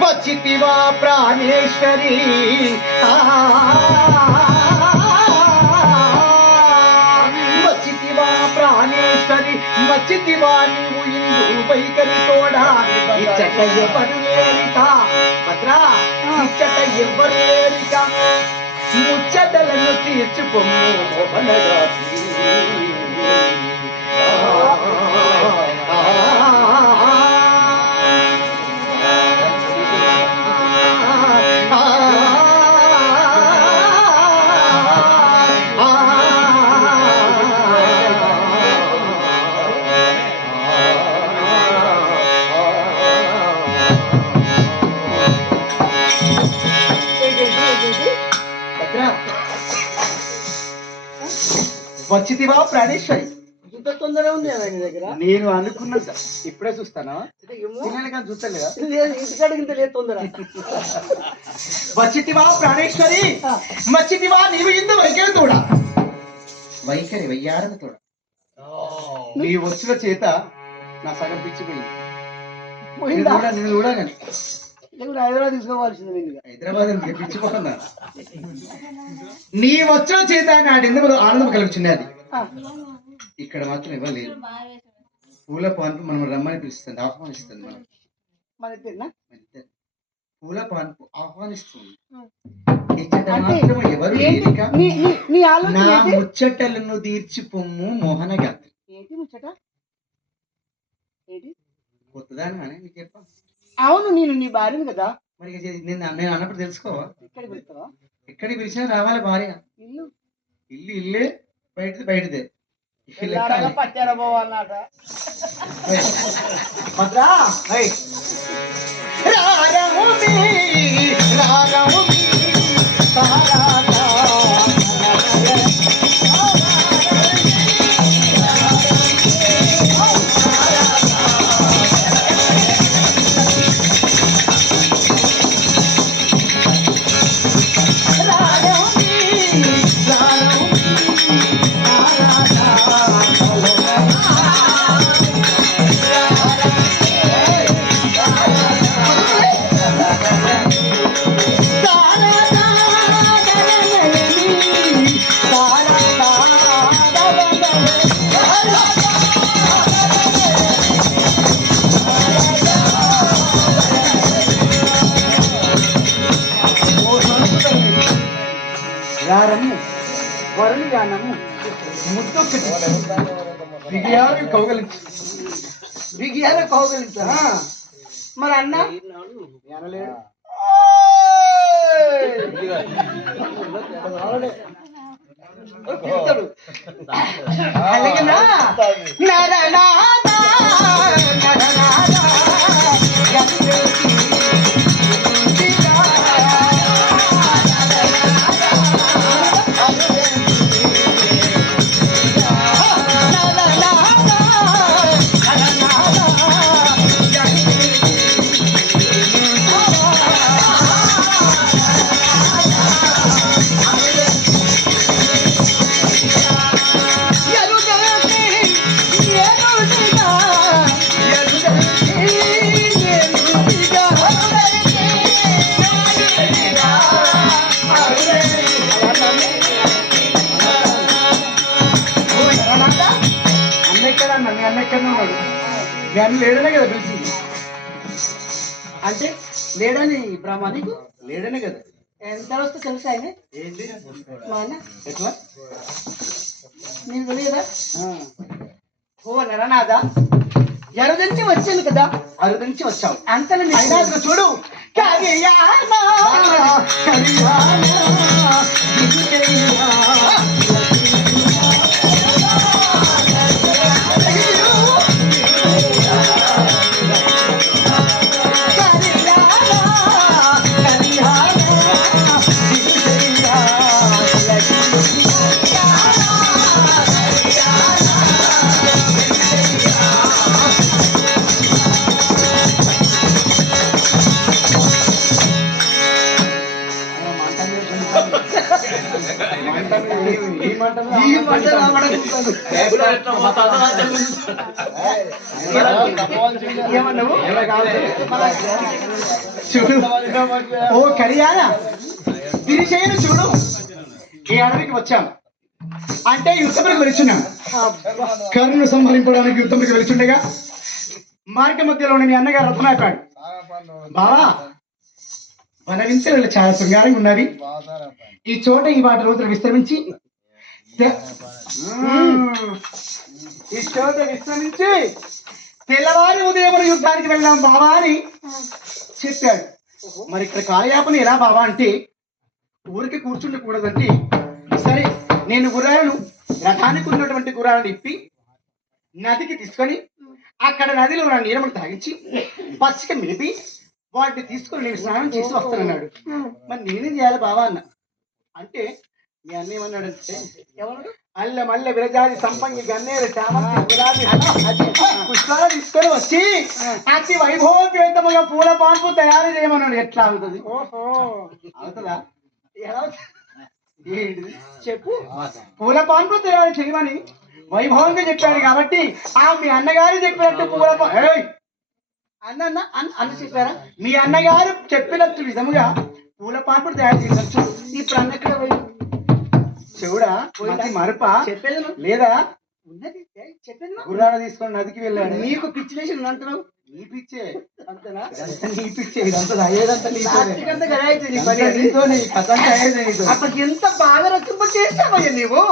వచ్చితివా ప్రాణేశ్వరి వచ్చితివా ప్రాణేశ్వరి వచ్చితివా నీవు ఇందు వైఖరి తోడా ఇచ్చట ఎవరు లేరిక భద్రా ఇచ్చట ఎవరు లేరిక ముచ్చటలను తీర్చుకొమ్ము మోహనగా వచ్చితివా ప్రాణేశ్వరి ఇంత తొందర ఉంది ఆయన దగ్గర నేను అనుకున్నా ఇప్పుడే చూస్తానా కానీ చూస్తలేదా ఇంటికాడికి ఇంత లేదు తొందర వచ్చితివా ప్రాణేశ్వరి వచ్చితివా నీవు ఇందు వైఖరి తోడ వైఖరి వయ్యారని తోడ నీ వచ్చుల చేత నా సగం పిచ్చిపోయింది నేను చూడగాని హైదరాబాద్ తీసుకోవాల్సింది హైదరాబాద్ పిచ్చిపోతున్నా నీ వచ్చిన చేత నాడెందుకు ఆనందం కలుగుతుంది అది ఇక్కడ మాత్రం ఇవ్వలేదు పూల పాన్పు మనం రమ్మని పిలుస్తుంది ఆహ్వానిస్తుంది మనం పూల పాన్పు ఆహ్వానిస్తుంది ఎవరు నా ముచ్చటలను తీర్చి పొమ్ము మోహన గాత్రి ఏంటి ముచ్చట ఏంటి కొత్తదాని అని నీకు చెప్ప అవును నేను నీ భార్యను కదా మరి నేను అన్నప్పుడు తెలుసుకోవా ఎక్కడికి వెళ్తావా ఎక్కడికి పిలిచినా రావాలి భార్య ఇల్లు ఇల్లు ఇల్లే బయటదే పచ్చారా పోవాలన్నట కౌగలించా మరి అన్న లేడనే కదా పిలిచింది అంటే లేడని బ్రహ్మ నీకు లేడనే కదా ఎంత వస్తే తెలుసా ఆయన ఏంటి మా అన్న ఎట్లా నీకు తెలియదా ఓ నరనాథ ఎరుదంచి వచ్చాను కదా అరుదంచి వచ్చావు అంతలో చూడు ఈ మంటలు రావడానికి ఏమన్నావు? చూడు ఓ కళ్యాణ తిరిచేయను చూడు. ఈ అడవికి వచ్చాం అంటే యుద్ధములకు వెలుచున్నాం. కర్ణను సంహరింపడానికి యుద్ధములకు వెలుచుండగా మార్గ మధ్యలో మీ అన్నగారు రథమైపాడు. బావా వనవింతలు చాలా శృంగారంగా ఉన్నవి. ఈ చోట ఈ వాటి రోజులు విశ్రమించి తెల్లవారి ఉదయం యుద్ధానికి వెళ్దాం బావా అని చెప్పాడు. మరి ఇక్కడ కాలయాపన ఎలా బావా అంటే ఊరికి కూర్చుండకూడదంటే సరే నేను గుర్రాలను రథానికి ఉన్నటువంటి గుర్రాలను ఇప్పి నదికి తీసుకొని అక్కడ నదిలో నా నీరమని తాగించి పచ్చిక మిలిపి వాటిని తీసుకొని నేను స్నానం చేసి వస్తానన్నాడు. మరి నేనేం చేయాలి బావా అన్న అంటే మీ అన్న ఏమన్నాడంటే ఎవరు అల్ల మల్ల విరజాది సంపంగి గన్నేరు చామంతి గులాబీ పుష్పాలు తీసుకొని వచ్చి అతి వైభవపేతముగా పూల పాన్పు తయారు చేయమన్నాడు. ఎట్లా అవుతుంది? ఓహో అవుతుందా? ఎలా ఏంటిది చెప్పు. పూల పాన్పు తయారు చేయమని వైభవంగా చెప్పాడు కాబట్టి ఆ మీ అన్నగారు చెప్పినట్టు పూల అన్న అన్న అన్న చెప్పారా? మీ అన్నగారు చెప్పినట్టు విధముగా పూల పాన్పుడు తయారు చేయవచ్చు. ఇప్పుడు అన్న ఎక్కడ పోయి చెవుడా మరప చెప్పేది లేదా? చెప్పేది గుర్రాలు తీసుకొని నదికి వెళ్ళాడు. నీకు పిచ్చి వేసి అంటున్నావు. నీ పిచ్చే అంతేనా? నీ పిచ్చే ఇదంతా అయ్యేదంతా అప్పటికి ఎంత బాగా రచింప చేస్తావయ్యా నీవు.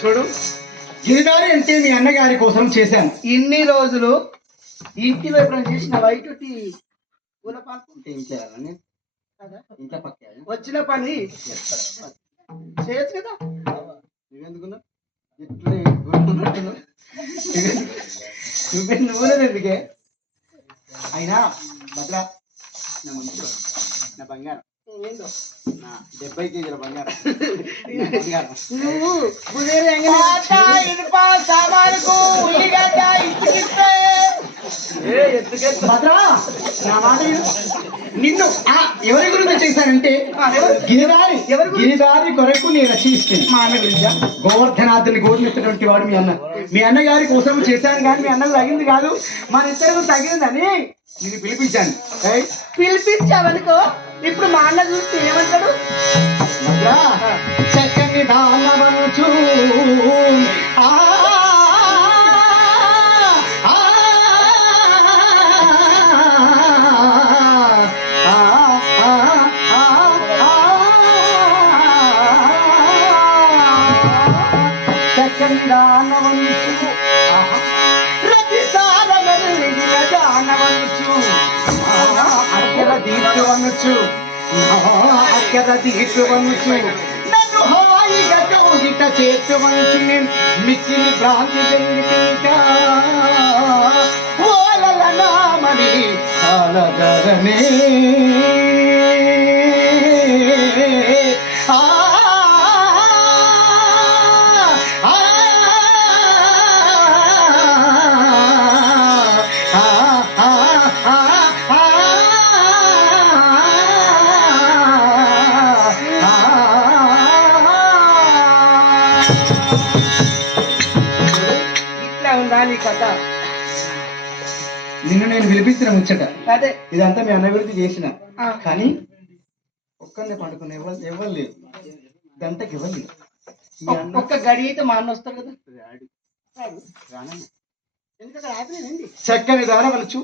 చూడు గిరిగారి అంటే మీ అన్నగారి కోసం చేశాను. ఇన్ని రోజులు ఇంటిలో ఎప్పుడైనా చేసిన వైట్ పూల పాన్పు ఇంట్లో పక్క వచ్చిన పని చేయొచ్చు కదా. నువ్వెందుకున్నా నువ్వు ఎందుకే అయినా భద్రా నా మంచి నా బంగారం ఏందో 70 కేజీల బంగారం. నువ్వు సామానుకు ఉల్లిగడ్డ ఇచ్చిస్తే నిన్ను ఎవరి గురించి చేశానంటే గిరిదారి కొరకు నేను రక్షిస్తాను. మా అన్న గురించా? గోవర్ధనాథుని గోరునెత్తినటువంటి వాడు మీ అన్న. మీ అన్నగారి కోసం చేశాను కానీ మీ అన్నకు తగింది కాదు, మన ఇద్దరు తగిందని నేను పిలిపించాను. పిలిపించావనుకో ఇప్పుడు మా అన్న చూస్తే ఏమంటాడు? చక్కని దానవనుచు చక్కని దానవనుచు రతిసారమెల్లిన దానవనుచు అక్కర దీర్ఘవనుచు అక్కర దీర్ఘవనుచు నన్ను హాయిగా కౌగిట చేతు వంచు నేను మిక్కిలి భ్రాంతి చెందిగా ఓలల నామని సాలగరనే నిన్ను నేను విలిపించిన ముచ్చట. అదే ఇదంతా మీ అన్నవిడికి చేసిన కానీ ఒక్కరిని పండుకున్న ఎవరు లేదు, గంటకి ఇవ్వలేదు. ఒక్క గడి అయితే మా అన్న వస్తాడు కదా. ఎందుకంటే ఆపలేదండి. చక్కని జానవనుచు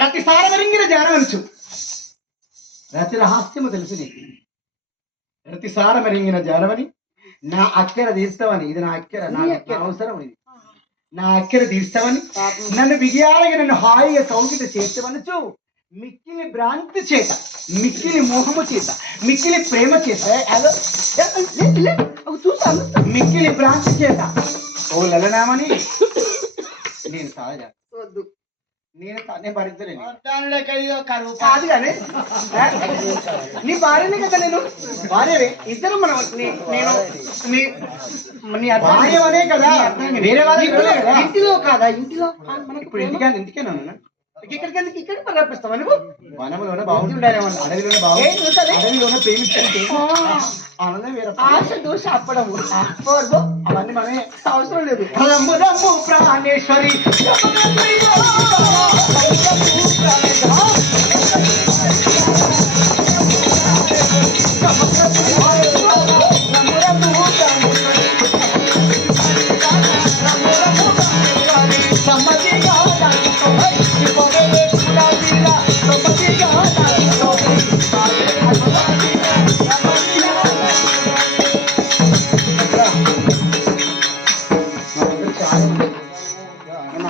రతి సారవరింగిన జానవనుచు రతి రహస్యము తెలుసు నీకు. రతి సారమరింగిన జానవని నా అక్కర తీస్తావని, ఇది నా అక్కర, నా అవసరం ఇది, నా అక్కర తీస్తావని నన్ను బిగియాలగా నన్ను హాయిగా కౌగిట చేస్తావనొచ్చు. మిక్కిలి భ్రాంతి చేత, మిక్కిలి మోహము చేత, మిక్కిలి ప్రేమ చేత, చూసాను మిక్కిలి భ్రాంతి చేత ఓ లలనామని నేను సహజ వద్దు. నేను భరించలేను. కాదు కానీ నీ భార్యనే కదా నేను. భార్యవే, ఇద్దరు మనం నేను నీ భార్యవనే కదా, వేరే వాళ్ళ ఇంటిలో కాదా? ఇంటిలో మనకి ఇప్పుడు ఇంటికేనా ఇక్కడికి ఇక్కడ రప్పిస్తావా నువ్వు? వనములోనే బాగుంటుండే, అడవిలోనే బాగుంటుంది, అడవిలోనే ప్రేమించుకుంటే ఆనందం వేరే. ఆశ దోష అప్పడము అవన్నీ మనమే అవసరం లేదు. ప్రాణేశ్వరి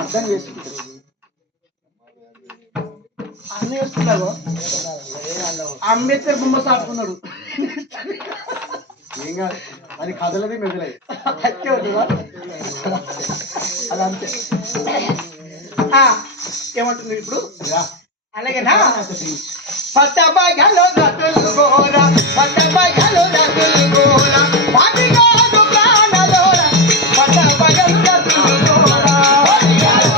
అర్థం చేసుకుంటారు. అన్నీ వేసుకున్నావు. అంబేద్కర్ బొమ్మ సాటుకున్నాడు. ఏం కాదు, అది కథలది మెదలది. అలా అంతే. ఏమంటుంది ఇప్పుడు? అలాగేనా? పట్టబగలో రతులు గోర, పట్టబగలో రతులు గోర, పడిగాడు ప్రాణలోర, పట్టబగలు రతులు గోర, పడిగాడు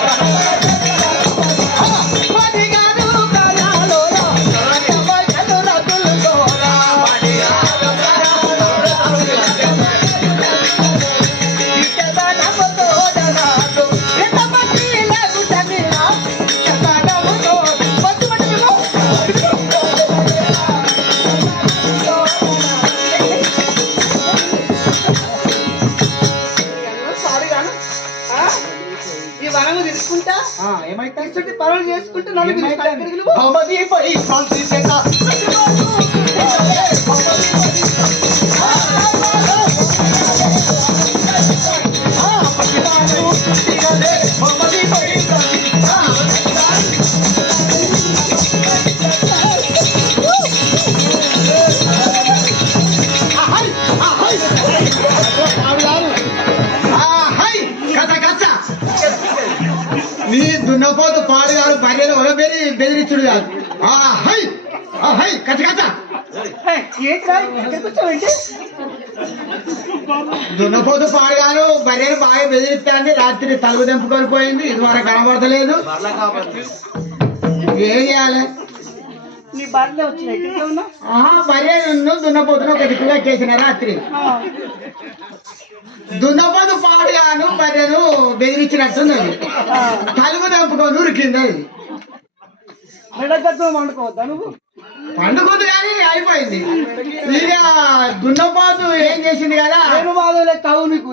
ప్రాణలోర, పడిగాడు ప్రాణలోర, పట్టబగలు రతులు గోర, పడిగాడు ప్రాణలోర, ఇతదనముతో దనాడు ఇతమతి లగుతనిలా ఇతదనముతో పట్టుబట్టుకో. సారీ గాను ఈ వనము తీసుకుంటా ఏమైతే ఇటువంటి పనులు చేసుకుంటూ నన్ను నీ దున్నపోతు పాడుగారు భార్యలు ఒలబేరి బెదిరించుడు కాదు. కచ్చ కచ్చ దున్నపోతు పాడుగారు భార్యను బాగా బెదిరిస్తాండి. రాత్రి తలుపు తెంపుకొని పోయింది, ఇది వరకు కనబడతలేదు. ఏం చేయాలి? నీ బాటలో వచ్చినాయి ఉన్నా భార్యను దున్నపోతును ఒక దిక్కుగా చేసిన రాత్రి. దున్నపోతు పాడుగాను భార్యను బెదిరించినట్టున్నది. తలుపు తెంపుకొని ఉరికింది. అది మెడగత్వం వండుకోవద్దా నువ్వు? పండుగ కానీ అయిపోయింది. ఇక దున్నపోతు ఏం చేసింది కదా, తగు నీకు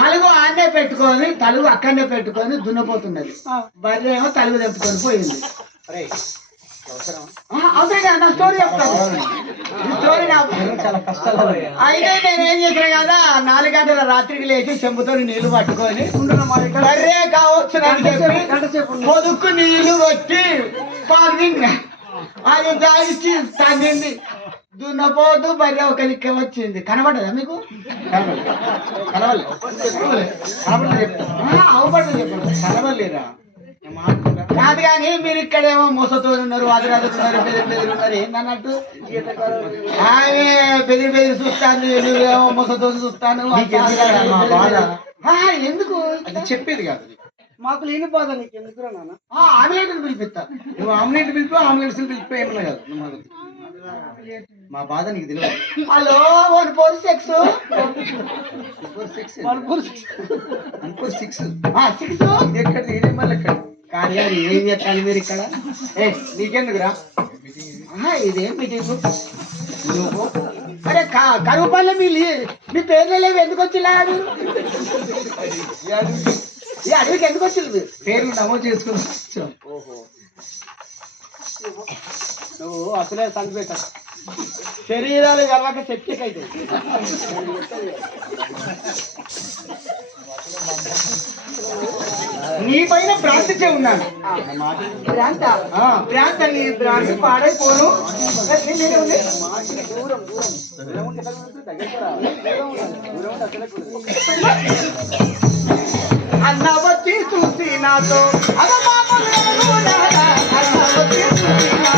తలుగు ఆన్నే పెట్టుకొని, తలుగు అక్కడనే పెట్టుకొని దున్నపోతున్నది. భార్య ఏమో తలుగు తెంపుకొని పోయింది. అవసరం నా స్టోరీ చెప్తాను. స్టోరీ చాలా కష్టాలు. అయితే నేనేం చేసిన కదా, 4 గంటల రాత్రికి లేచి చెంబుతో నీళ్లు పట్టుకొని బర్రే కావచ్చు పొదుక్కు నీళ్లు వచ్చి పాల్గొంది. అది దాగిచ్చి తాగింది. దున్నపోతూ బర్రె ఒక లిక్క వచ్చింది. కనబడదా మీకు? అవపడదు చెప్పండి. కనబడలేరా? కాదు కానీ మీరు ఇక్కడేమో మొసతో ఉన్నారు, అదిరాదున్నారు, బెదిరున్నారు. ఏందన్నట్టు ఆమె బెదిరి చూస్తాను, నువ్వేమో మొసతో చూస్తాను. ఎందుకు అది చెప్పేది కాదు. మాకు లేని బాధ నీకు ఎందుకు నాన్న? ఆమ్లెట్ పిలిపిస్తా. నువ్వు ఆమ్లెట్ పిలిపి, ఆమ్లెట్స్ పిలిపి ఏమన్నా కాదు. మా బాధ నీకు తెలియదు. హలో 146 ఎక్కడ మళ్ళీ ఎక్కడ కానీ అది ఏం చేస్తాను మీరు ఇక్కడ? నీకెందుకురా? ఇదేం మీటింగ్ నువ్వు అరే కరువు పనులు మీ పేర్లు లేవు ఎందుకు వచ్చిలా ఈ అడవికి ఎందుకు వచ్చింది పేర్లు నమోదు చేసుకుని ఓహో నువ్వు అసలే సంగపేట శరీరాలు కలవాక సెప్టిక్ అయితే నీ పైన భ్రాంతిచే ఉన్నాను. భ్రాంత భ్రాంతి అని భ్రాంతి పాడైపోను. అన్న వచ్చి చూసి నాతో అన్న వచ్చి చూసి నాతో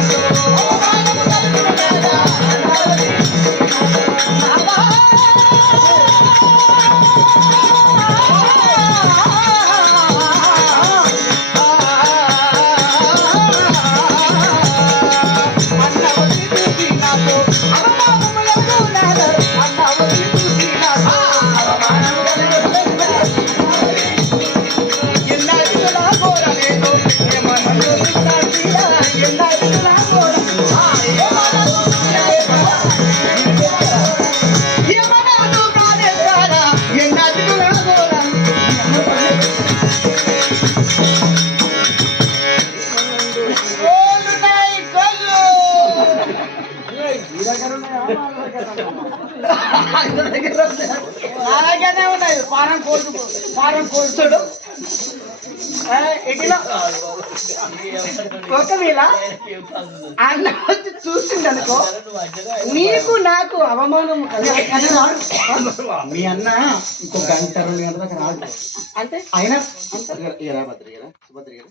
ఉన్నాయి ఫారం కోల్చుడు ఒకవేళ అన్న వచ్చి చూసిండు అనుకో నీకు నాకు అవమానం మీ అన్న ఇంకో గంట 2 గంటల దాకా రాదు అంటే అయినా భద్రగిరా సుభద్రగిరా